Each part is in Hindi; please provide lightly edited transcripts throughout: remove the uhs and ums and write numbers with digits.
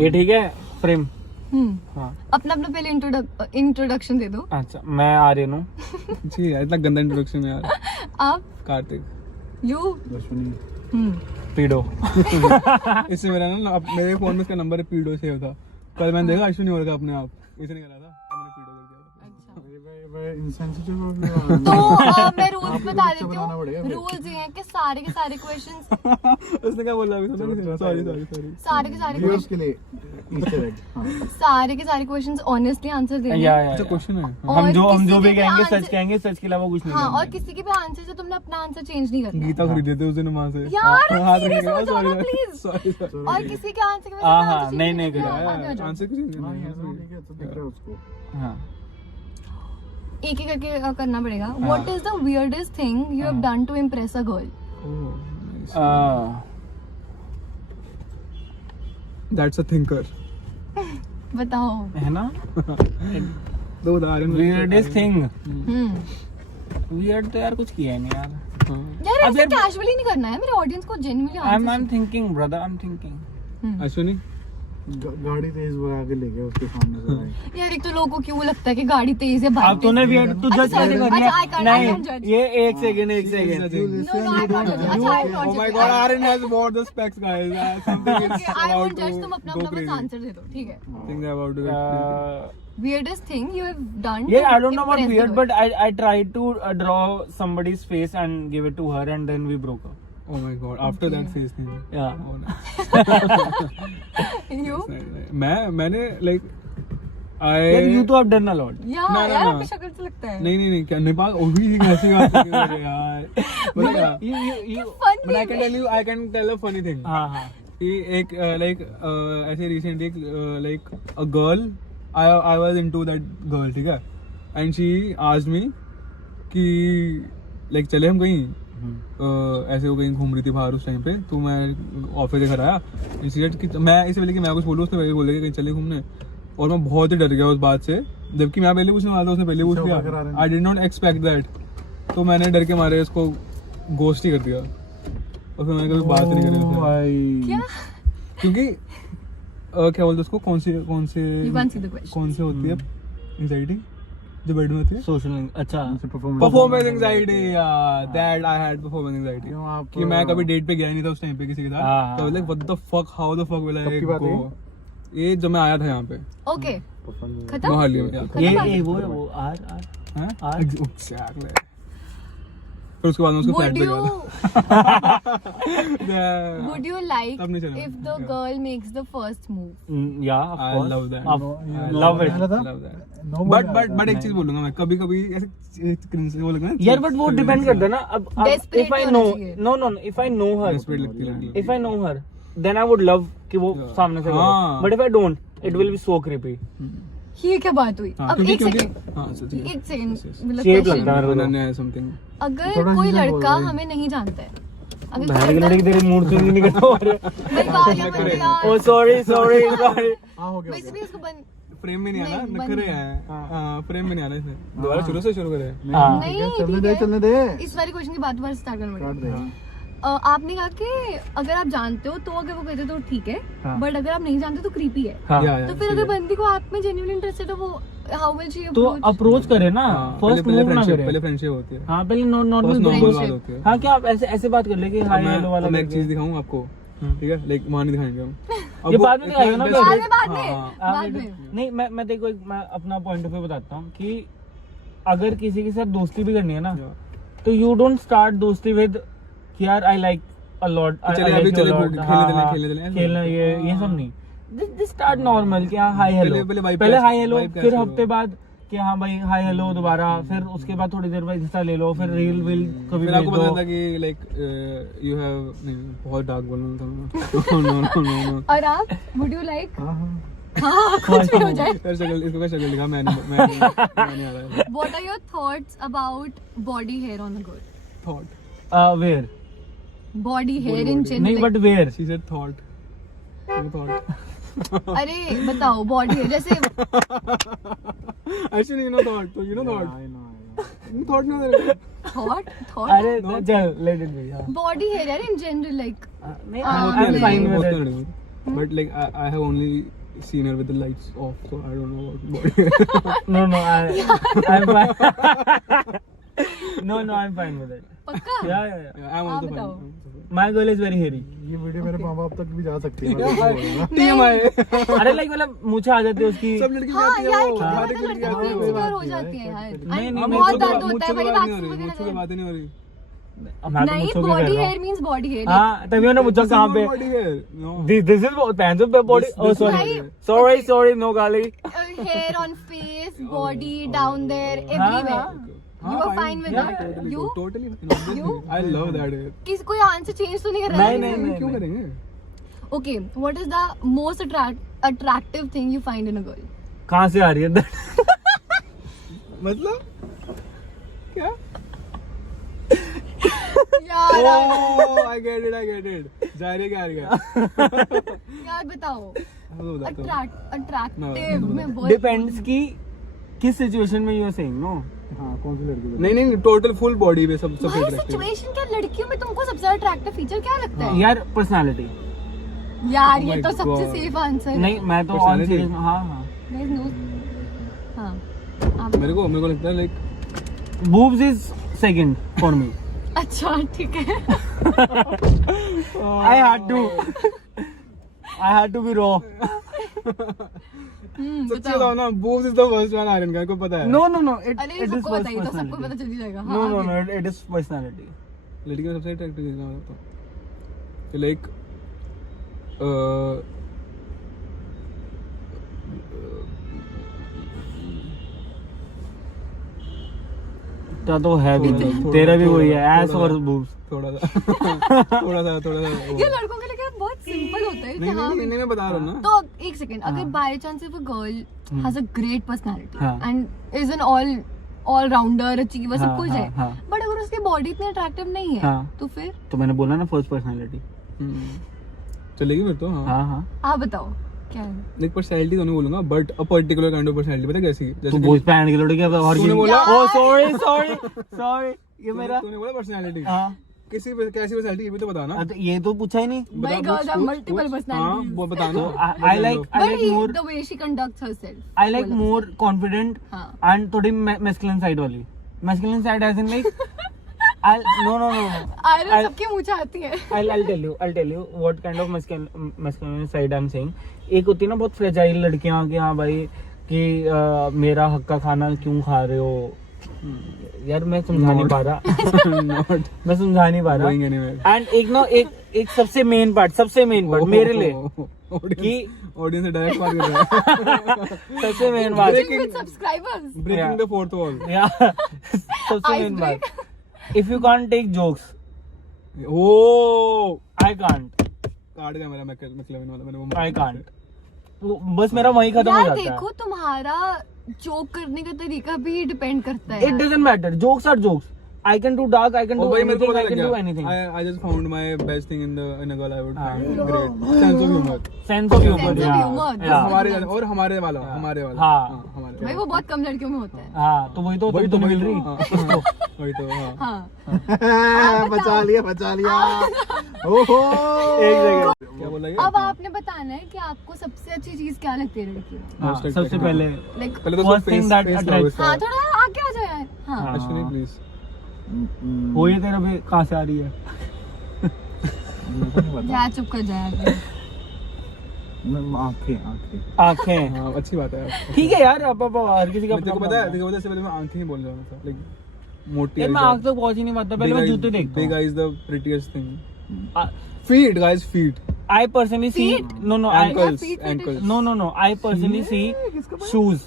ये ठीक है फ्रेम। हाँ अपना अपना पहले इंट्रोडक्शन दे दो। अच्छा मैं आर्यन हूँ। जी इतना गंदा इंट्रोडक्शन है यार। आप कार्तिक। यू पीडो। इससे मेरा ना मेरे फोन में इसका नंबर है पीडो सेव था। कल मैंने देखा अश्विनी और का अपने आप इसने करा था, मैंने पीडो कर दिया। तो मैं रूल्स बता देती हूँ। रूल्स ये हैं कि सारे के सारे क्वेश्चंस उसने क्या बोला अभी? सॉरी सारे के सारे व्यूअर्स के लिए ईस्टर एग। सारे के सारे क्वेश्चंस ऑनेस्टली आंसर देने या हैं। अच्छा क्वेश्चन है। हम जो किसी भी के कहेंगे answer- सच कहेंगे, सच के अलावा कुछ नहीं हाँ, और कहेंगे। किसी के भी आंसर से तुमने अपना आंसर चेंज नहीं करना। गीता खरीदे थे उस दिन वहां से। यार, हाथ serious रखेंगे। हो जाओ ना, सॉरी please। सॉरी और किसी के आंसर के हाँ, वजह हाँ, से नहीं आगे आ करेगा। जाओ। आंसर कुछ हाँ नहीं ये ठीक है, तो दिख रहा है उसको। हाँ एक एक करके करना पड़ेगा। What is the weirdest thing you have done to impress a girl? That's a thinker. बताओ। है ना। दो उदाहरण। weirdest thing। हम्म weird तो यार कुछ किया है नहीं यार। यार अब ऐसे यार- कैजुअली नहीं करना है, मेरे ऑडियंस को genuinely I'm answer. thinking brother, I'm thinking। Ashwini गाड़ी तेज भगा के ले गया उसके सामने से भाई। यार एक तो लोगों को क्यों लगता है कि गाड़ी तेज है, बाइक अब तूने weird तू अच्छा, जज कैसे sorry, कर अच्छा, I can't- I नहीं can't judge। ये एक second No, no, I can't judge. अच्छा, I can't Oh my judge. god, Aaron has bought the specs, guys. Something is Okay, I about won't to judge, तुम अपना go अपना बस crazy. आंसर दे दो, ठीक है। Think about it. Weirdest thing you have done. Yeah, to I don't know about impress the weird, girl. but I tried to draw somebody's face and give it to her, and then we broke up. Oh my god, after that phase thing. Yeah. Oh, nice. You? मैंने like Yeah, you too have done a lot. Yeah, No, no, यार no. आपकी शक्ल से लगता है। नहीं क्या नेपाल ओही ऐसी बात कर रहे यार। मतलब क्या? You Fun But I भी can tell you, I can tell a funny thing. हाँ हाँ कि एक like ऐसे recently like a girl, I was into that girl, ठीक है? And she asked me कि like चले हम कहीं ऐसे वो कहीं घूम रही थी बाहर उस टाइम पे, तो मैं ऑफिस से घर आया इंसिडेंट कि मैं इससे पहले कि मैं कुछ बोलूँ उसने पहले बोले कि कहीं चले घूमने, और मैं बहुत ही डर गया उस बात से, जबकि मैं पहले पूछने वाला था, उसने पहले पूछ लिया। I did not expect that, तो मैंने डर के मारे उसको गोस्ट ही कर दिया, और फिर मैंने कभी बात नहीं करी उससे। क्या? क्योंकि क्या बोलते उसको कौन से You can't see the question. कौन से होती है एंजाइटी जो बेड में होती है? सोशल अच्छा performance anxiety. That I had performance anxiety क्यों आप कि मैं कभी डेट पे गया नहीं था उस टाइम पे किसी के हाँ, साथ, तो like what the fuck, how the fuck will I कब की बात है गो। ये जब मैं आया था यहाँ पे Okay, खत्म? मोहाली में। ये वो आर हाँ एग्जैक्टली। फिर उसके बाद में उसको फ्लैट Would पे you गया। would you like तब नहीं चला। if the girl makes the first move? yeah of I course love that. love it Love that. But एक चीज बोलूंगा मैं, कभी कभी ऐसे cringe वो लगता है ना, यार बट वो डिपेंड करता है ना अब Desperate if I होना know चाहिए। no if I know her Desperate लगती है लड़की। if I know her then I would love कि वो Yeah. सामने से हाँ। करे, but if I don't it will be so creepy। ये क्या बात हुई? हाँ, अब क्योंकि एक क्योंकि सेकंड, हाँ सच में एक सेकंड, मतलब Shape question। लगता है मेरे को तो। अनन्या समथिंग। अगर थोड़ा कोई सा बोल लड़का रही। हमें नहीं जानता है, अगर बाहर की कोई लड़की तेरी मूड चेंज नहीं करता हो भाई बाल या बंद यार, ओ सॉरी सॉरी हाँ हो गया वैसे भी इसको बंद फ्रेम में नहीं आना, नहीं, नखरे हैं। हाँ फ्रेम में नहीं आना इसमें। दोबारा शुरू से शुरू करें। हाँ। नहीं, चलने ठीक दे है। चलने दे इस वाली क्वेश्चन की बात दोबारा स्टार्ट करना काट पड़ेगा। दे। आपने कहा कि अगर आप जानते हो तो अगर वो कहते तो ठीक है, हाँ। बट अगर आप नहीं जानते तो क्रीपी है। या तो फिर अगर बंदी को आप में जेन्युइन इंटरेस्टेड है, वो हाउ विल शी तो अप्रोच? अप्रोच करे ना, फर्स्ट मूव ना करे। पहले फ्रेंडशिप होती है। हाँ पहले नॉर्मल First normal friendship। बात होती है। हाँ क्या आप ऐसे बात कर ले कि हाय हेलो वाला अब मैं एक करके। चीज दिखाऊं आपको, ठीक है? लाइक वहां नहीं दिखाएंगे हम। ये बाद में दिखाएगा ना, अब बाद वो- बाद में हाँ, बाद में। नहीं मैं देखो मैं अपना पॉइंट ऑफ व्यू बताता हूँ कि अगर किसी के साथ दोस्ती भी करनी है ना, Yeah. तो यू डोंट स्टार्ट दोस्ती विद कि यार आई लाइक अ लॉट, चले अभी चले खेलने चले, खेलना ये सब नहीं, दिस स्टार्ट नॉर्मल कि हाँ हाय हेलो, पहले vibe पहले कैसे- हाय हेलो, vibe फिर कैसे हफ्ते बाद कि हाँ भाई हाय हेलो दोबारा, फिर उसके बाद थोड़ी देर बाद हिस्सा ले लो, फिर रील विल कभी फिर भेज आपको पता दो। था कि लाइक यू हैव, नहीं बहुत डार्क बोलना था। नो और आप वुड यू लाइक? हाँ हाँ हाँ कुछ भी हो जाए। कर शक्ल, इसको क्या शक्ल दिखा? मैं नहीं आ रहा है। What are your thoughts about body hair on a girl? Thought where Body hair in general. नहीं but where she said thought, you thought. अरे बताओ बॉडी hair जैसे एक्चुअली यू नो थॉट, तो you know thought, I know. Thought ना तेरे थॉट अरे चल let it be. Body hair यार in general like नहीं हाँ, आई एम फाइन विद बहुत इट। करने but like I have only seen her with the lights off, so I don't know about body. No, I'm fine. No, I'm fine with it. पक्का? Yeah. Yeah, I'm also बताओ। fine. My girl is very hairy. ये वीडियो मेरे माँ बाप तक भी जा सकती है TMI. अरे लाइक मतलब मुझे आ जाती है उसकी। सब लड़की हाँ जाती है यार वो, कितने हर एक मतलब लड़की लड़कियों आती को है वो। insecure हो जाती है यार। नहीं, And नहीं, बहुत मुझसे दर्द होता है भाई वैक्सीन मुझसे वगैरह बात नहीं हो रही। मैं तो नहीं मुझसे भी बॉडी कर रहा हेयर हूँ। मींस बॉडी हेयर हाँ तभी मैंने मुझे कहाँ पे Body hair. No. this is pants of body oh This is sorry sorry no गाली hair on face body down there हाँ, everywhere हाँ, you were fine. fine with Yeah, that totally, you totally fine. Obviously. I love that hair. किस कोई आंसर चेंज तो नहीं कर रहा है नहीं, क्यों करेंगे? okay what is the most attractive thing you find in a girl कहाँ से आ रही है मतलब क्या? यार Oh, I get it. जा रही है क्या? यार बताओ वो बताता हूँ। अट्रैक्टिव मैं बहुत डिपेंड्स की किस सिचुएशन में यू आर सेइंग नो हाँ कौन सी लड़की नहीं टोटल फुल बॉडी पे सब भाई attractive। सिचुएशन क्या लड़कियों में तुमको सबसे अट्रैक्टिव फीचर क्या लगता है यार पर्सनालिटी यार Oh ये my तो सबसे God. सेफ आंसर है नहीं मैं तो ऑन Personality? सीरियस हाँ There's no हाँ आप मेरे को लगता है like boobs is second for me अच्छा ठीक है I had to be raw सच्ची बताओ बताओ ना boobs is the worst one Aryan का को पता है। no it अरे is सबको first बताइए तो सबको पता personality चल ही जाएगा no it is personality लड़की का सबसे अट्रैक्टिव देखना होता है कि लाइक तो है भी थोड़ा- तेरा भी वही है थोड़ा- एस और boobs थोड़ा सा थोड़ा सा वो। ये लड़कों के लिए बहुत सिंपल होता है कि हाँ नहीं मैं बता रहा हूँ ना। तो एक सेकंड अगर हाँ। By chance if a girl has a great personality हाँ। And is an all rounder achiever सब हाँ, कुछ हाँ, है हाँ। बट अगर उसकी बॉडी इतनी अट्रैक्टिव नहीं है हाँ। तो फिर तो मैंने बोला ना फर्स्ट पर्सनालिटी चलेगी फिर तो। हाँ हाँ आप बताओ क्या है एक पर्सनैलिटी तो नहीं बोलूंगा but a particular kind of personality पता है कैसी तो जैसे बोझ पैंट की लड़की अब और तूने किसी- बोला- ओ सॉरी ये मेरा तूने बोला पर्सनैलिटी हाँ किसी कैसी पर्सनैलिटी ये भी तो बता ना। ये तो पूछा ही नहीं भाई गर्ल्स हैव मल्टीपल हाँ पर्सनालिटीज वो बता ना। I like more the way she conducts herself I like more confident हाँ and थोड़ी masculine side वाली masculine side as in like no iron I- सबके मुंह से आती है I'll tell you what kind of masculine side I'm saying एक होती है ना बहुत फ्रेजाइल लड़कियां कि हाँ भाई कि मेरा हक का खाना क्यों खा रहे हो यार मैं समझा नहीं पा रहा मैं समझा नहीं पा रहा Going anywhere. एंड एक सबसे मेन पार्ट मेरे लिए कि ऑडियंस से डायरेक्ट बात कर रहा है। सबसे मेन बात with subscribers breaking the fourth wall. सबसे मेन बात if you can't take jokes oh I can't card का मेरा मैकलेविन वाला मैंने वो आई कांट बस मेरा वही खत्म हो यार जाता है देखो तुम्हारा जोक करने का तरीका भी डिपेंड करता है It doesn't matter. Jokes are jokes. I can do dark. I can O do भाई मेरे को anything. पता I लग can do गया। anything. I just found my best thing in a girl I would हाँ। find great sense of humor। Sense of humor. Sense of yeah. humor, Yeah. this हमारे is- और हमारे वाला हाँ। हमारे हाँ। हमारे भाई वो बहुत कम लड़कियों में होता है हाँ तो वही तो वही तो नहीं मिल वही रही तो वही तो हाँ हाँ बचा लिया ओहो एक जगह क्या बोला ये? अब आपने बताना है कि आपको सबसे अच्छी चीज क्या लगती है लड़की में हाँ, Most सबसे attractive। पहले लाइक पहले तो First thing that attracts- हाँ थोड़ा आगे आ जाओ यार हाँ हाँ। अश्विनी प्लीज वो ये तेरा भी कहाँ से आ रही है जा चुप कर जाए आंखें हाँ अच्छी बात है ठीक है यार अब हर किसी का तेरे को पता है तेरे को पता है इससे पहले मैं आंखें ही बोल रहा था लाइक मोटी यार मैं आंख तक पहुंच ही नहीं पाता पहले मैं जूते देखता बिग हूँ eyes the prettiest thing feet guys feet I personally see Feet? no ankles feet fetish. ankles no I personally see shoes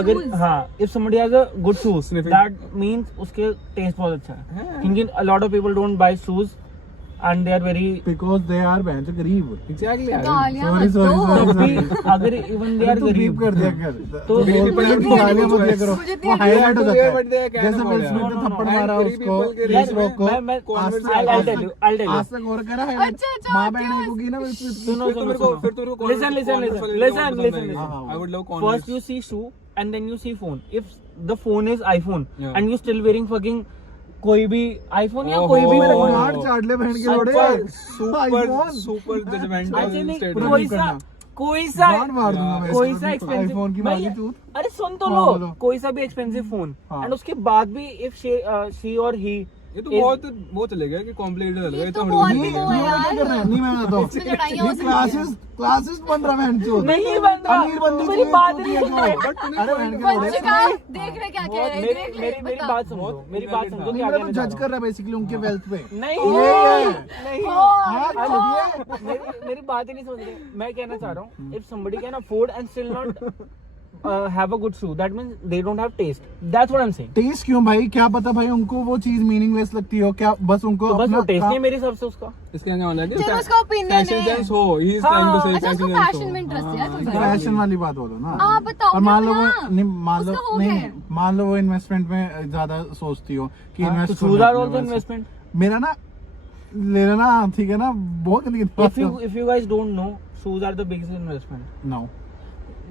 अगर हाँ if somebody has a good shoes Sniffing. that means उसके taste बहुत अच्छा है हाँ। क्योंकि a lot of people don't buy shoes and they are very because they are बहन से गरीब एग्जैक्टली यार गालियां Sorry, मत sorry, दो sorry. भी अगर even they are तू बीप गरीब कर दिया कर तो गरीब people are good गालियां मत दिया करो मुझे वो हाईलाइट हो जाता but they है can जैसे afford विल it. स्मिथ ने No, no, थप्पड़ no. मारा And उसको gरीब people के यार रेस रोक को मैं Converse I'll tell you आज तक और करा है अच्छा, अच्छा, माँ क्या बहन को की ना सुनो फिर तो सुनो मेरे को सुनो फिर तो listen I would love Converse। first you see shoe and then you see phone if the phone is iPhone Yeah. and you still wearing fucking कोई भी आईफोन या ओहो, कोई भी मेरे फोन गांड चाट ले बहन के लोड़े सुपर सुपर जजमेंटल ऐसे नहीं, स्टेटमेंट कोई सा गांड मार दूंगा मैं कोई इसको। सा एक्सपेंसिव आईफोन की मांगी तू अरे सुन तो हाँ, लो बोलो। कोई सा भी एक्सपेंसिव फोन हाँ। एंड उसके बाद भी इफ शी और ही ये तो बहुत चलेगा कि कॉम्प्लिकेटेड चलेगा ये ये तो तो बहुत हमें ही नहीं वो है ये क्या कर रहा है? नहीं मैं बताता हूँ इसमें लड़ाइयाँ हो ये सकती हैं। क्लासेस बन रहा बहन चोद नहीं बन रहा अमीर बंदी मेरी की बात चोद नहीं है सुन रहे जो। अरे बहन के लोड़े बच्चे का देख रहे क्या कह रहे हैं, देख ले, मेरी बता। बात समझो मेरी बात समझो क्या मेरा तो कहना चाह जज कर रहा है बेसिकली उनके वेल्थ पे नहीं ये है। नहीं हाँ, चलिए। मेरी बात ही नहीं समझ रहे मैं कहना चाह रहा हूँ if somebody can afford and still not have a good shoe that means they don't have taste that's what I'm saying test क्यों भाई क्या पता भाई उनको वो चीज मीनिंगलेस लगती हो क्या बस उनको तो बस अपना वो टेस्ट नहीं है काम- मेरे हिसाब से उसका इसके आगे वाला है कि चलो उसका opinion है। फैशन सेंस हो ही इज हाँ, ट्राइंग टू से अच्छा उसको फैशन में इंटरेस्ट है तो भाई फैशन वाली बात बोलो ना आप बताओ और मान लो वो ना। नहीं मान लो उसका हो नहीं गया नहीं, मान लो वो इन्वेस्टमेंट में ज्यादा सोचती हो कि हाँ, तो invest shoes are also investment मेरा ना ले लेना ठीक है ना बहुत गंदी if you guys don't know shoes are the biggest investment no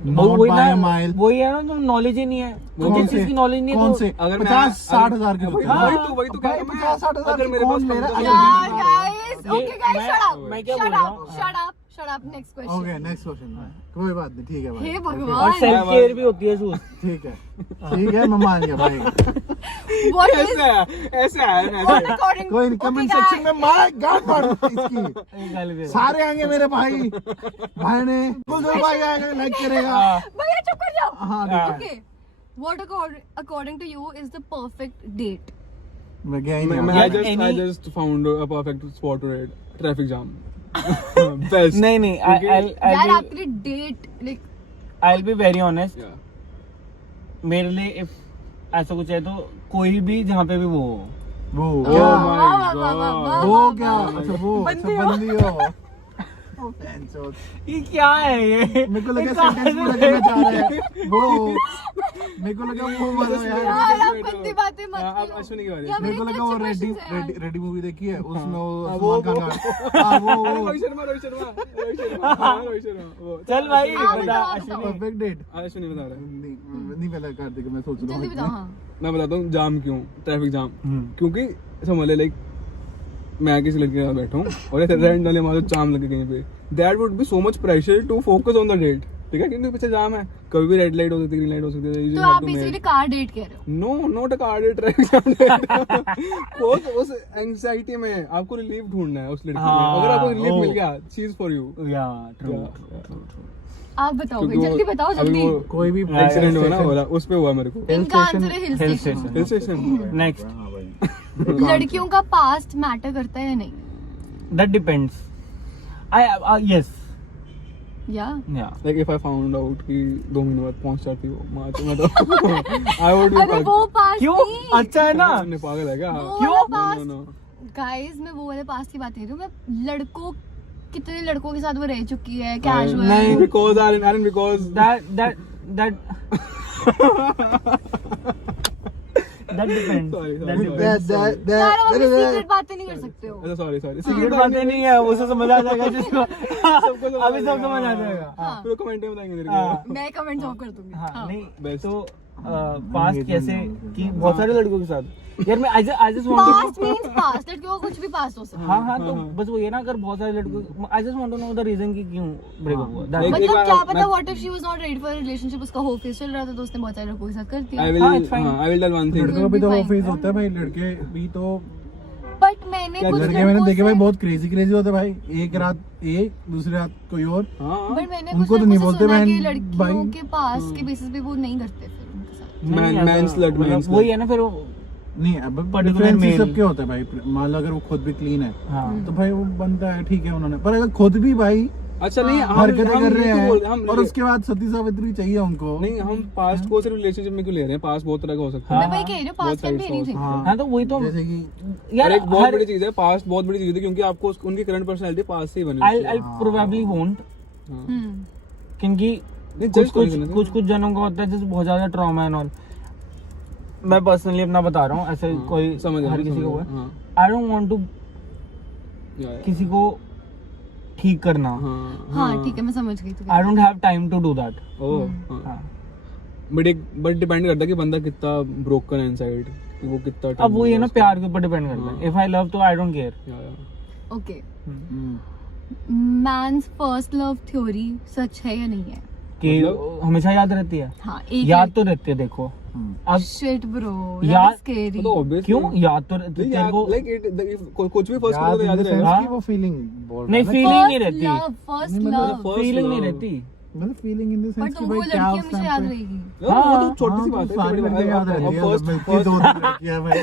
वही बाय ना माइल वही है ना जो नॉलेज ही नहीं है वो जिस कौन चीज की नॉलेज नहीं है कौन तो से अगर मैं- 50-60 हजार के होते हैं हाँ, वही तो कह रहा हूं मैं। 50-60 हजार अगर के मेरे कौन पास ले रहा 15,000 यार है। गाइस ये ओके गाइस मैं- शट अप मैं क्या बोल रहा हूँ? Shut up next okay question next question कोई बात नहीं ठीक है भाई हे और भगवान सेल्फ केयर भी होती है शूज ठीक है मैं मान गया भाई व्हाट इज ऐसे है ऐसे है ना व्हाट ऐसे। अकॉर्डिंग कोई कमेंट सेक्शन में मार गांड मार इसकी सारे आएंगे मेरे भाई भाई ने गुलजर भाई आएगा लाइक करेगा भैया चुप कर जाओ हाँ ठीक है okay what according to you is the perfect date मैं गया ही नहीं मैं Yeah, I any- just found a perfect spot to ride traffic jam best नहीं नहीं क्योंकि- यार आपके date like I'll be very honest Yeah. मेरे लिए if ऐसा कुछ है तो कोई भी जहाँ पे भी वो हो वो Oh क्या my God. वो क्या अच्छा वो बंदी अच्छा हो। बंदी हो ओ, फैंचोद। ये क्या है ये मेरे को लगा ये कहाँ सेंटेंस पूरा से- करना चाह रहा है वो मेरे को लगा वो वाला यार यार आप गंदी बातें मत हाँ, अब करो अश्विनी की बारी है। यार मेरे को मेरे लगा वो इतने रेडी अच्छे questions हैं यार। रेडी मूवी देखी है उसमें वो हाँ, सलमान वो- खान का हाँ वो रोहित शर्मा रोहित शर्मा हाँ, रोहित शर्मा वो चल भाई हाँ, बता बताओ, अश्विनी परफेक्ट डेट अश्विनी बता रहा है नहीं पहले कार्तिक मैं सोच रहा जल्दी हूँ बताओ हाँ मैं बताता हूँ जाम क्यों ट्रैफिक जाम हम्म। क्योंकि समझ ले लाइक मैं किसी लड़के के साथ बैठा हूँ और ऐसे रेंट वाले मारो जाम लगे कहीं पे that would be so much pressure to focus on the date ठीक है क्योंकि पीछे जाम है कभी भी रेड लाइट हो सकती है ग्रीन लाइट हो सकती है तो आप बेसिकली कार डेट कह रहे हो no not a car date traffic jam उस एंजाइटी में आपको रिलीफ ढूंढना है उस लड़की में हाँ, अगर आपको रिलीफ ओ। मिल गया शी इज फॉर यू या ट्रू आप बताओ भाई जल्दी बताओ जल्दी कोई भी एक्सीडेंट हुआ ना बोला उस पे हुआ मेरे को इनका आंसर है hill hill station station hill station next हाँ भाई लड़कियों का पास्ट मैटर करता है या नहीं दैट डिपेंड्स आई यस या या like if I found out कि 2 महीने बाद पहुंच जाती हो मार्च में तो आई वुड अरे वो पास्ट क्यों नहीं अच्छा है ना ने पागल है क्या वो क्यों? वाला नो नो पास्ट गाइस मैं वो वाले पास्ट की बात कर रही हूँ मैं लड़कों कितने लड़कों के साथ वो रह चुकी है कैजुअल नहीं। बिकॉज़ आरन because that depends Sorry, sorry, that sorry. depends यार आप सीक्रेट बातें नहीं कर सकते हो अच्छा सॉरी सीक्रेट बातें नहीं है उसे समझ आ जाएगा जिसको सबको समझ अभी सब समझ आ जाएगा हाँ फिर कमेंट में बताएंगे तेरे हाँ। को मैं कमेंट ऑफ कर दूंगी हाँ हाँ नहीं Best. तो पास्ट कैसे कि बहुत सारे लड़कों के साथ यार मैं आई just want past means past लड़कियों का कुछ भी पास्ट हो सकता है हाँ हाँ तो बस वो ये ना अगर बहुत सारे लड़कों I just want to know the reason कि क्यों ब्रेकअप हुआ That's एक- it. एक मतलब बार क्या पता मैं- what if she was not ready for relationship उसका होप फेस चल रहा था तो उसने बहुत सारे लड़कों के साथ कर दिया आई हाँ, it's fine. Will tell one thing लड़कों का भी तो Fine. फेज होता है भाई लड़के भी तो बट मैंने कुछ लड़के मैंने देखे भाई बहुत क्रेजी होते हैं भाई एक रात एक दूसरी रात कोई और हां बट मैंने उनको कुछ तो नहीं लड़कों बोलते से सुना बहन, कि लड़कियों भाई। के पास के बेसिस पे वो नहीं करते फिर उनके साथ नहीं, Man ऐसा- slut, man मतलब slut. वही है ना फिर वो नहीं अब Particular डिफरेंस male. सब क्या होता है भाई मान लो अगर वो खुद भी क्लीन है हाँ तो भाई वो बनता है ठीक है उन्होंने पर अगर खुद भी भाई अच्छा नहीं हरकतें कर रहे हैं हम और उसके बाद सती सावित्री चाहिए उनको नहीं हम पास्ट को सिर्फ रिलेशनशिप में क्यों ले रहे हैं पास्ट बहुत तरह का हो सकता है मैं वही कह रही हूँ पास्ट कैन बी एनीथिंग हाँ तो वही तो जैसे कि यार और एक बहुत हर बड़ी चीज है पास्ट बहुत बड़ी चीज है क्योंकि आपको उनकी करंट पर्सनालिटी पास्ट से ही बनी आई प्रोबेबली वोंट क्योंकि नहीं, कुछ judge तो नहीं कुछ करना कुछ कुछ जनों का होता है जैसे बहुत ज्यादा ट्रॉमा एंड ऑल मैं पर्सनली अपना बता रहा हूँ ऐसे कोई समझ हर किसी को हां आई डोंट वांट टू किसी को ठीक करना हाँ ठीक है मैं समझ गई I don't have time to do that oh but depend करता है कि बंदा कितना ब्रोकन है इनसाइड कि वो कितना अब वो ये ना प्यार के ऊपर डिपेंड करता है. इफ आई लव तो I don't care. Okay. Man's first love theory सच है या नहीं है? कि मतलब? हमें याद रहती है. हाँ, एक याद तो रहती है. देखो अब shit bro, याद- that's scary. तो obviously क्यों याद तो तेरे को कुछ भी फर्स्ट याद तो याद in the रहेगा. sense कि वो फीलिंग बोल नहीं, रहा है feeling नहीं First रहती. love, first नहीं, मतलब love. first फीलिंग नहीं love. रहती. ना, मतलब फीलिंग इन द पर सेंस कि तुमको भाई क्या लड़की उस हमेशा टाइम याद पे रहेगी. वो तो छोटी सी हाँ, बात तो सारी लड़कियां याद रहती है. फर्स्ट मिलती दो तीन लड़कियां भाई.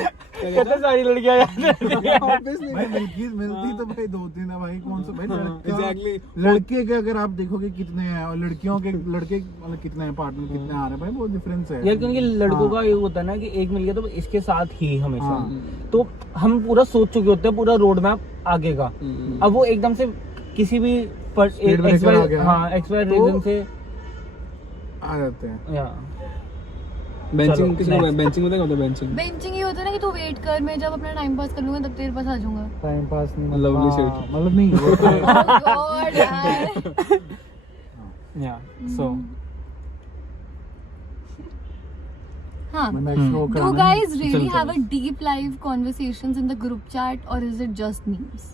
कितने सारी लड़कियां याद रहती है. ऑब्वियसली भाई मिलती तो भाई दो तीन है भाई. कौन सा भाई लड़का एग्जैक्टली. लड़के के अगर आप देखोगे कितने हैं और लड़कियों के लड़के मतलब कितने हैं पार्टनर कितने आ रहे हैं भाई बहुत डिफरेंस है. यार क्योंकि लड़कों का ये होता है ना कि एक मिल गया तो इसके साथ ही हमेशा. तो हम पूरा सोच चुके होते हैं पूरा रोड मैप आगे का. अब वो एकदम से किसी भी Speed breaker आ गया. हाँ एक्सपायर तो- रीजन से आ जाते हैं. या बेंचिंग चलो, किसी को next. बेंचिंग होता है क्या होता है बेंचिंग. बेंचिंग ये होता है ना कि तू वेट कर, मैं जब अपना टाइम पास कर लूंगा तब तेरे पास आ जाऊंगा. टाइम पास नहीं Lovely हाँ, shit. मतलब नहीं वो तो है. Oh God, यार. या सो हाँ. मैं next वो Do करना है. guys really चल, have a deep live conversations in the group chat or is it just memes?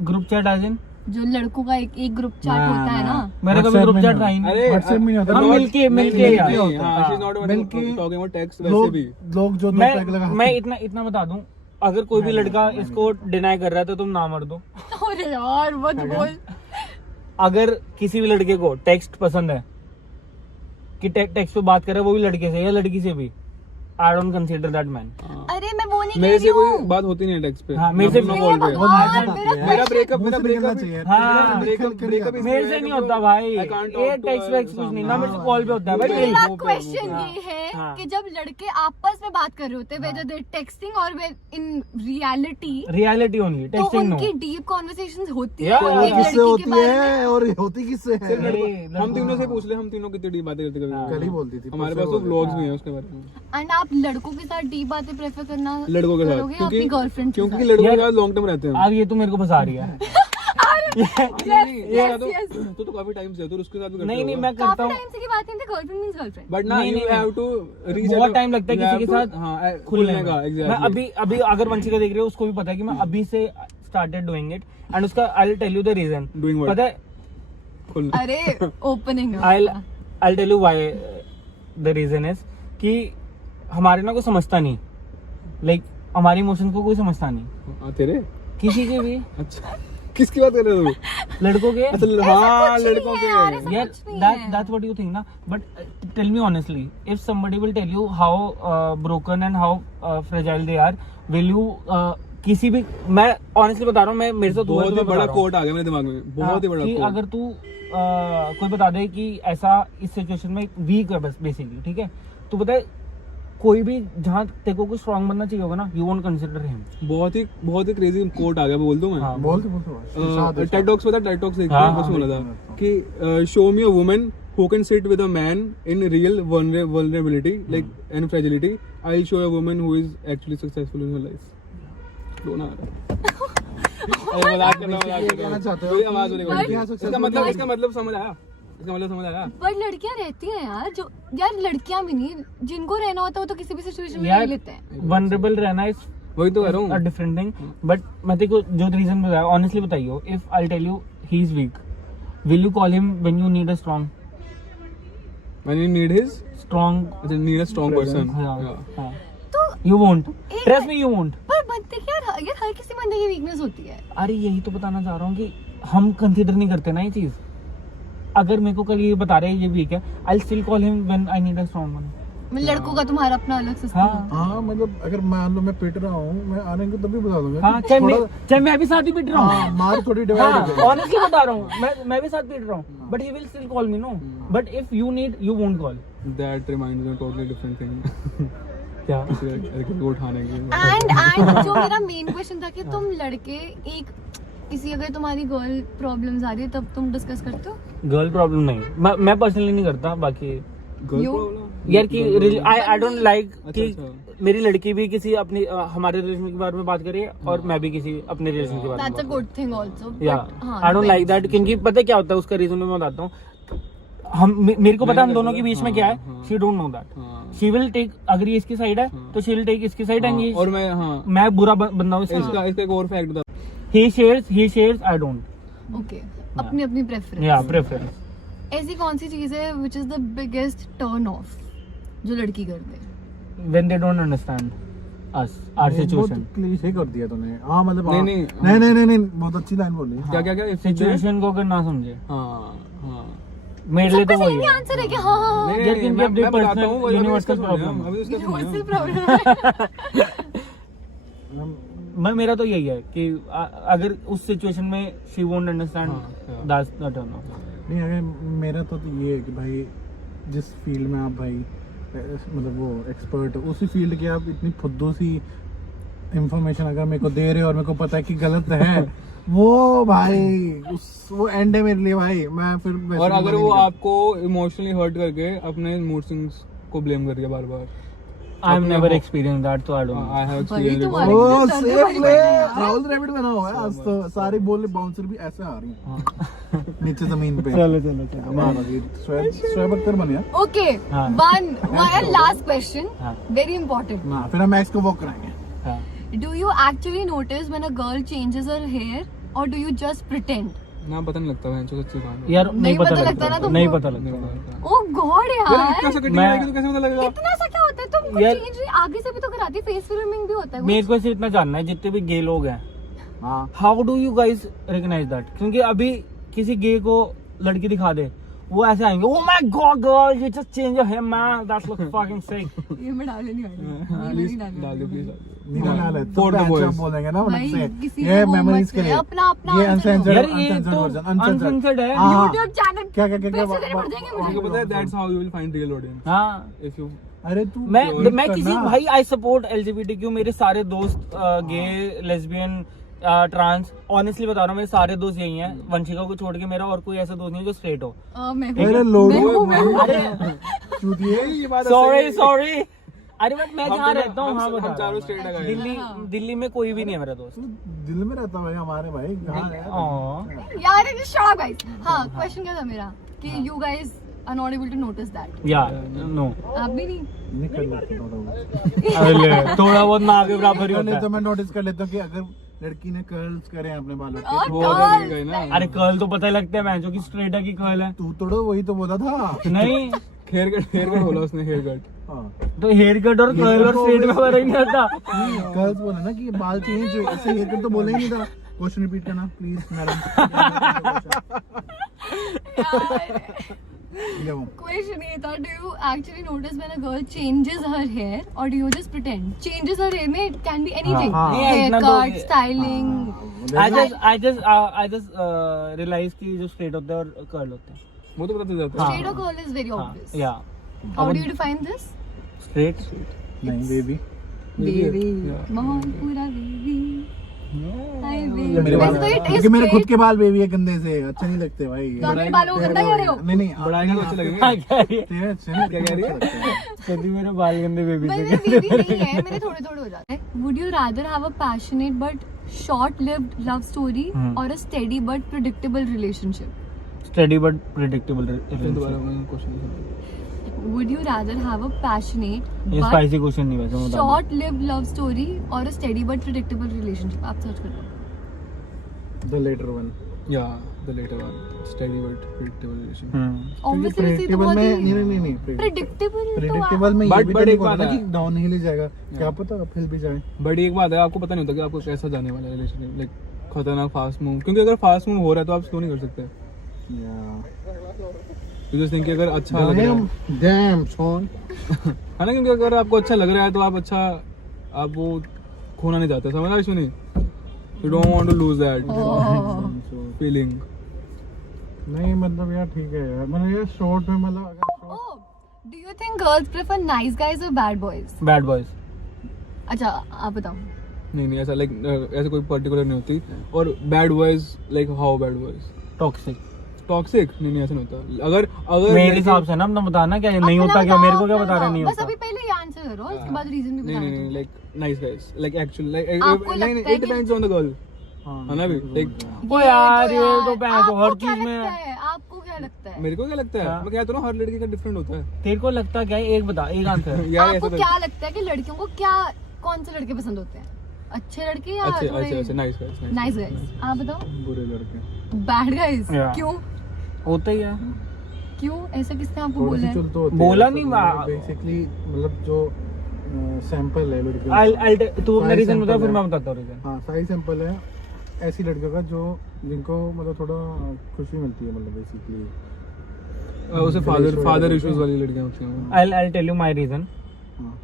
Group chat आज इन जो लड़कों का एक ग्रुप चैट ना, होता है ना. ना. मेरा कभी WhatsApp ग्रुप में चैट नहीं. था ही नहीं. अरे WhatsApp में नहीं होता. हम लोग- मिलके नहीं, यार. नहीं होता. हाँ, she's not मिलके talking about text वैसे लोग भी. लोग जो दो मैं पैक लगा मैं इतना बता दूं, अगर कोई भी लड़का इसको डिनाई कर रहा है तो तुम ना मर दो. अरे यार मत बोल. अगर किसी भी लड़के को टेक्स्ट पसंद है कि टेक्स्ट पे बात करे वो भी लड़के से या लड़की से भी, I don't consider that man. अरे मैं वो नहीं मेरे कह रही से कोई हूँ. बात होती नहीं है टेक्स्ट पे. हाँ, मेरे से मैं भी- बोल रही हूँ. भगवान, मेरा ब्रेकअप मुंह से निकलना चाहिए. हाँ, ब्रेकअप मेरे से नहीं होता भाई. ये टेक्स्ट वेक्स्ट कुछ नहीं ना, मेरे से कॉल पे होता है भाई. मेरा मुंह पे, क्वेश्चन मुंह पे. ये है हाँ. कि जब लड़के आपस में बात कर रहे होते हैं whether they're texting or in reality, reality only, तो टेक्स्टिंग नो. उनकी डीप कॉन्वर्सेशंस होती Yeah, है yeah, एक किससे लड़की होती के बारे में. है और होती किससे है. हम तीनों से पूछ ले, हम तीनों कितनी डीप बातें करते कभी. कल ही बोलती थी. हमारे पास तो व्लॉग्स भी हैं उसके बारे में. एंड आप लड़कों के साथ डीप बातें प्रेफर करना लड़कों के साथ करोगे या अपनी गर्लफ्रेंड क्योंकि लड़कों के यार- साथ लॉन्ग टर्म रहते हैं. अब ये तो मेरे को फंसा रही है. तो काफी टाइम से तो उसके साथ भी करते नहीं नहीं, होगा. मैं करता काफी हूँ. टाइम से की बात नहीं थी. Girlfriend means girlfriend. बट ना नहीं, यू नहीं, हैव टू रीच. बहुत टाइम लगता है किसी के साथ हाँ, खुलने खुलने का. मैं एग्जैक्टली. अभी अगर वंशी का देख रहे हो उसको भी पता है कि मैं अभी से स्टार्टेड डूइंग इट एंड उसका I will tell you the reason. Doing what? पता है, खुलना. अरे opening I'll tell you why the reason is कि हमारे ना कोई समझता नहीं, लाइक हमारी इमोशन को कोई समझता नहीं तेरे. किसी के भी. अच्छा, किसकी बात कर रहे हो तू? लड़कों के. अच्छा, हाँ लड़कों के. यार, ऐसा यार कुछ नहीं है. that's what you think ना, but tell me honestly, if somebody will tell you how broken and how fragile they are, will you किसी भी, मैं honestly बता रहा हूँ, मैं मेरे साथ हुआ है बहुत तो ही मैं बड़ा बता रहा हूँ. कोट आ गया मेरे दिमाग में. बहुत ही बड़ा कि कोट. अगर तू कोई बता दे कि ऐसा इस सिचुएशन में वीक है बस बेसिकली, ठीक है, तो पता है कोई भी जहाँ तेरे को कोई स्ट्रांग बनना चाहिए होगा ना, यू वोंट कंसीडर हिम. बहुत ही क्रेजी कोट आ गया. बोल दूं मैं. हाँ, बोलते टेड टॉक्स पता है, टेड टॉक्स देखते हाँ, हैं. कुछ हाँ, बोला था कि show me a woman who can sit with a man in real vulnerability like and fragility. I'll show a woman who is actually successful in her life. रोना आ रहा है. अरे मजाक कर रहा हूँ. कहना चाहते हो कोई आवाज नहीं लड़कियां निकली. successful इसका मतलब समझ आया. इसका मतलब समझ आया. पर लड़कियां रहती हैं यार, जो यार लड़कियां भी नहीं, जिनको रहना होता है वो तो किसी भी सिचुएशन में यार ले लेते हैं. वनरेबल रहना इज वही तो कह रहा अ हूँ. Different thing. बट मैं तेरे को जो रीजन बताया ऑनेस्टली बताइए, if I tell you he is weak, will you call him when you need a strong When you need his, need a strong person. Yeah. तो you won't, trust me, you won't. पर बनते क्या यार, हर किसी बंदे की वीकनेस होती है. अरे यही तो बताना चाह रहा हूँ कि हम कंसीडर नहीं करते ना ये चीज. अगर मेरे को कल ये बता रहे हैं ये वीक है, I still call him when I need a strong one. लड़कों का तुम्हारा अपना अलग सिस्टम हाँ. है. हाँ मतलब अगर मान लो मैं पिट रहा हूँ, मैं आने को तभी बता दूंगा. हाँ, कि चाहे मैं भी साथ ही पिट रहा हाँ, हूँ. मार थोड़ी हाँ, डिवाइड हो जाएगी. ऑनेस्टली बता रहा हूँ, मैं भी साथ पिट रहा हूँ, but he will still call me. No, but if you need you won't call. That reminds me of a totally different thing. क्या किसी को उठाने की. एंड जो मेरा मेन क्वेश्चन था कि तुम लड़के एक किसी, अगर तुम्हारी गर्ल प्रॉब्लम्स आ रही है तब तुम डिस्कस करते हो. गर्ल प्रॉब्लम नहीं, मैं पर्सनली नहीं करता. बाकी Girl You- problem? यार कि आई डोंट लाइक अच्छा, कि अच्छा. मेरी लड़की भी किसी अपनी हमारे रिलेशन के बारे में बात करे और मैं भी किसी अपने रिलेशन के बारे में दैट्स अ बात गुड थिंग आल्सो. करूं. या आई डोंट लाइक दैट, क्योंकि पता है क्या होता है उसका रीजन मैं बताता हूँ. मेरे को पता है हम मैंने दोनों के बीच में क्या है. हाँ. She don't know that. हाँ. शी विल टेक, अगर ये इसकी साइड है हाँ. तो शी विल टेक इसकी साइड. एंड और मैं बुरा बंदा हूँ. इसका एक और फैक्ट बता. he shares I don't. Okay, अपनी अपनी प्रेफरेंस. Yeah, preference. ऐसी कौन सी चीज है which is the biggest turn off जो लड़की करते हैं? When they don't understand us, our situation. Cliché कर दिया तूने. हाँ मतलब नहीं, हाँ. नहीं बहुत अच्छी लाइन बोली. क्या Situation को अगर ना समझे, हाँ हाँ. मेरे लिए तो सबका वही सही है. आंसर है कि हाँ हाँ हाँ. नहीं, यार, नहीं, क्योंकि मैं अपनी बताता personal हूँ, अभी universal उसका problem सुनिए, अभी उसका Universal सुनिए. problem है. मेरा तो यही है कि अगर उस सिचुएशन में she won't understand, हाँ. that's the turn off. नहीं अगर मेरा तो ये है कि भाई जिस फील्ड में आप भाई मतलब वो एक्सपर्ट हो, उसी फील्ड की आप इतनी फुद्दू सी इंफॉर्मेशन अगर मेरे को दे रहे हो और मेरे को पता है कि गलत है, वो भाई वो एंड है मेरे लिए भाई. मैं फिर वैसे और भी अगर नहीं वो करता. आपको इमोशनली हर्ट करके अपने मूड स्विंग्स को ब्लेम कर रही है बार बार. I've अपने never वो- experienced that, so I don't know. I have भाई, एक्सपीरियंस. तुम्हारे- ओ तो सेफ बड़ी ले. बड़ी है। राहुल द्रविड़ बना हुआ है आज तो. सारी बॉल बाउंसर भी ऐसे आ रही हैं नीचे जमीन पे. चलो. मानो जी शोएब अख्तर बन गया ओके, हाँ. one last question, हाँ. very important. ना. फिर हम मैक्स को वॉक कराएंगे. हाँ. Do you actually notice when a girl changes her hair or do you just pretend? ना पता नहीं लगता है सच्ची बात. यार नहीं पता लगता लगता ना नहीं तुमको? पता नहीं लगता. पता लगता. Oh God यार इतना सा यार, कटिंग मैं- रहेगी तो कैसे पता लगेगा? इतना सा क्या होता है? तुम यार- चेंज आगे से भी तो कराती, फेस फिल्मिंग भी होता है मेरे कुछ? को सिर्फ इतना जानना है, जितने भी गे लोग हैं, हाँ how do you guys recognize that? क्योंकि अभी किसी गे को लड़की दिखा दे, वो ऐसे आएंगे, oh my god girl you just change your hair man, that's look fucking sick. ये मैं डालने नहीं वाली. ये मैं प्लीज नहीं डालने डाल दो वाली. प्लीज. निकाल ले. For the अच्छा boys. बोलेंगे ना भाई, मतलब किसी से. ये को वो मेमोरीज मत के लिए. अपना ये answer अनसेंसर्ड यार ये अनसेंसर्ड तो वर्जन. अनसेंसर्ड है. हाँ. YouTube चैनल क्या पैसे देने पड़ जाएंगे मुझे. आपको पता है that's how you will find real audience. हाँ. इफ यू अरे तू मैं किसी भाई आई सपोर्ट LGBTQ. मेरे सारे दोस्त गे, लेस्बियन, ट्रांस, ऑनेस्टली बता रहा हूँ, मेरे सारे दोस्त यही हैं. वंशिका को छोड़ के मेरा और कोई ऐसा दोस्त नहीं है जो स्ट्रेट हो. मैं अरे हूँ. लोडो मैं हूँ. चूतिए. ये बात सॉरी. अरे बट मैं हम जहाँ तो- रहता हूँ हम- हाँ हम बता चारों रहा straight हूँ. लगाए. दिल्ली में कोई भी नहीं है मेरा दोस्त. तू दिल में रहता भाई हमारे भाई. कहाँ है? Aw. यार ये शॉप गाइस. हाँ, क्वेश्चन क्या था मेरा कि you guys are not able to notice that. या नो. आप भी नहीं. निकल लेते थोड़ा थोड़ा बहुत ना के बराबर ही होता तो है. मैं नोटिस कर लेता हूँ कि अगर लड़की ने कर्ल्स करे हैं अपने बालों Oh, के, वो वाला दिन गए ना. अरे कर्ल तो पता ही लगता है, मैं जो कि स्ट्रेट है कि कर्ल है. तू तोड़ो वही तो बोला था. नहीं हेयर कट बोला उसने. Haircut. हाँ. तो हेयर कट और कर्ल और स्ट्रेट में फर्क नहीं होता. कर्ल्स बोला ना कि बाल चेंज हुए, ऐसे हेयर कट तो बोला ही नहीं था. क्वेश्चन रिपीट करना प्लीज मैडम. Question ये था, do you actually notice when a girl changes her hair or do you just pretend? Changes her hair में it can be anything. हाँ. नहीं, इतना तो- Haircut, styling. I just realize कि जो स्ट्रेट होते हैं और कर्ल होते हैं. वो तो पता चल जाता हाँ. है. Shade of curl is very हाँ, obvious. या How do you define this? Straight. नहीं बेबी. Baby. Yeah. मोहन पूरा baby. Hi मेरे baby. बाल, वैसे तो ये क्योंकि taste मेरे खुद straight- के बाल बेबी है गंदे से, अच्छे नहीं लगते भाई. तो अपने बालों को गंदा कह रहे हो? नहीं नहीं बढ़ाएंगे तो अच्छे लगेंगे. तेरे अच्छे नहीं, क्या कह रही है? अच्छे लगते हैं. कभी मेरे बाल गंदे बेबी मेरे से. baby नहीं है, मेरे थोड़े थोड़े हो जाते हैं. Would you rather have a passionate but short-lived love story or a steady but predictable relationship? Steady but predictable. दोबारा question. Would you rather have a passionate ये but स्पाइसी क्वेश्चन नहीं वैसे. मैं बता दूं. short-lived love story or a steady but predictable relationship? आप सर्च कर लो. The later one. या the later one. Study but predictable relation. Obviously वैसे तो Predictable बहुत में ही नहीं predictable तो प्रेडिक्टेबल में ये But- भी but तो नहीं एक बोला बात ना है. कि डाउन हिल ही जाएगा. क्या पता फिर भी जाए. बट एक बात है, आपको पता नहीं होता कि आपको कैसा जाने वाला है रिलेशन. लाइक खतरनाक फास्ट मूव. क्योंकि अगर फास्ट मूव हो रहा है तो आप स्लो नहीं कर सकते. यू जस्ट थिंक अगर अच्छा लग रहा है. Damn son. है ना, क्योंकि अगर आपको अच्छा लग रहा है तो आप वो खोना नहीं चाहते. समझ रहा नहीं. You don't want to lose that feeling. नहीं मतलब यार ठीक है यार. मतलब ये शॉर्ट में मतलब अगर short- Oh, do you think girls prefer nice guys or bad boys? Bad boys. अच्छा आप बताओ. नहीं ऐसा लाइक ऐसे कोई पर्टिकुलर नहीं होती. और bad boys like how bad boys. Toxic. Toxic नहीं ऐसा नहीं होता. अगर मेरे हिसाब से ना अपना बताना क्या नहीं अपना होता क्या. बताओ, मेरे को क्या अपना बता रहा बताओ. नहीं बस होता. अभी पहले ये आंसर करो, उसके बाद रीजन भी नहीं बताना. Like nice guys like actually like आपको लगता है it depends on the girl. हाँ, है ना भी लाइक ओ यार ये तो आपको पैंचो हर क्या चीज में. लगता है? आपको क्या लगता है? मेरे को क्या लगता है, हाँ। मैं कहता हूँ हर लड़की का डिफरेंट होता है तेरे को लगता क्या है, एक बता, एक आंसर। यार आपको ऐसे क्या लगता है कि लड़कियों को क्या, कौन से लड़के पसंद होते हैं? अच्छे लड़के या अच्छे थोड़े अच्छे अच्छे नाइस नाइस गाइस? आप बताओ। बुरे लड़के बैड गाइस? Yeah. क्यों? होता ही है। क्यों ऐसा किसने आपको थोड़ी बोला सी है? चुल तो होती बोला है, नहीं, बेसिकली मतलब जो सैंपल है लड़कियों तू अपना सारे रीजन बता, sample फिर है। मैं बताता हूँ रीजन। हाँ सारी सैंपल है ऐसी लड़कियों का जो जिनको मतलब थोड़ा खुशी मिलती है, मतलब बेसिकली उसे Relationship फादर वगैरह इश्यूज होते वाली लड़कियां होती हैं। I'll tell you my reason. हाँ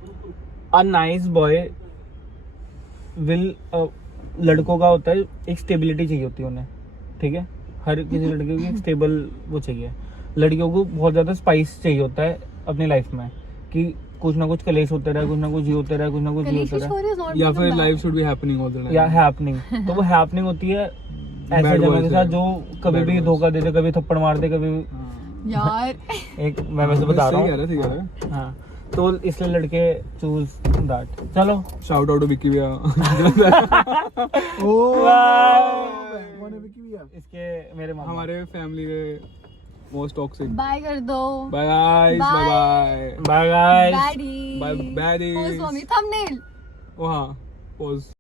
A nice boy will लड़कों का होता है, एक स्टेबिलिटी चाहिए होती है उन्हें, ठीक है? हर किसी लड़के को एक स्टेबल वो चाहिए। लड़कियों को बहुत ज्यादा स्पाइस चाहिए होता है अपनी लाइफ में, कि कुछ ना कुछ कलेश होते रहे, कुछ ना कुछ ये होते रहे, कुछ ना कुछ ये कलेश होते रहे, स्टोरी इज नॉट या फिर life should be happening all the time. या हैपनिंग। तो वो हैपनिंग होती है ऐसे Bad जनों boys के साथ है। जो कभी Bad भी boys। धोखा दे दे, कभी थप्पड़ मार दे, कभी यार एक, मैं वैसे बता रहा सही कह हूँ। रहा है, सही कह रहा है। हाँ, तो इसलिए लड़के चूज दैट। चलो शाउट आउट टू विक्की भैया। इसके मेरे मामा। हमारे फैमिली के मोस्ट टॉक्सिक। बाय कर दो। Bye guys, bye bye bye guys. Baddie bye baddie. Post for me thumbnail. ओ हाँ, पोज।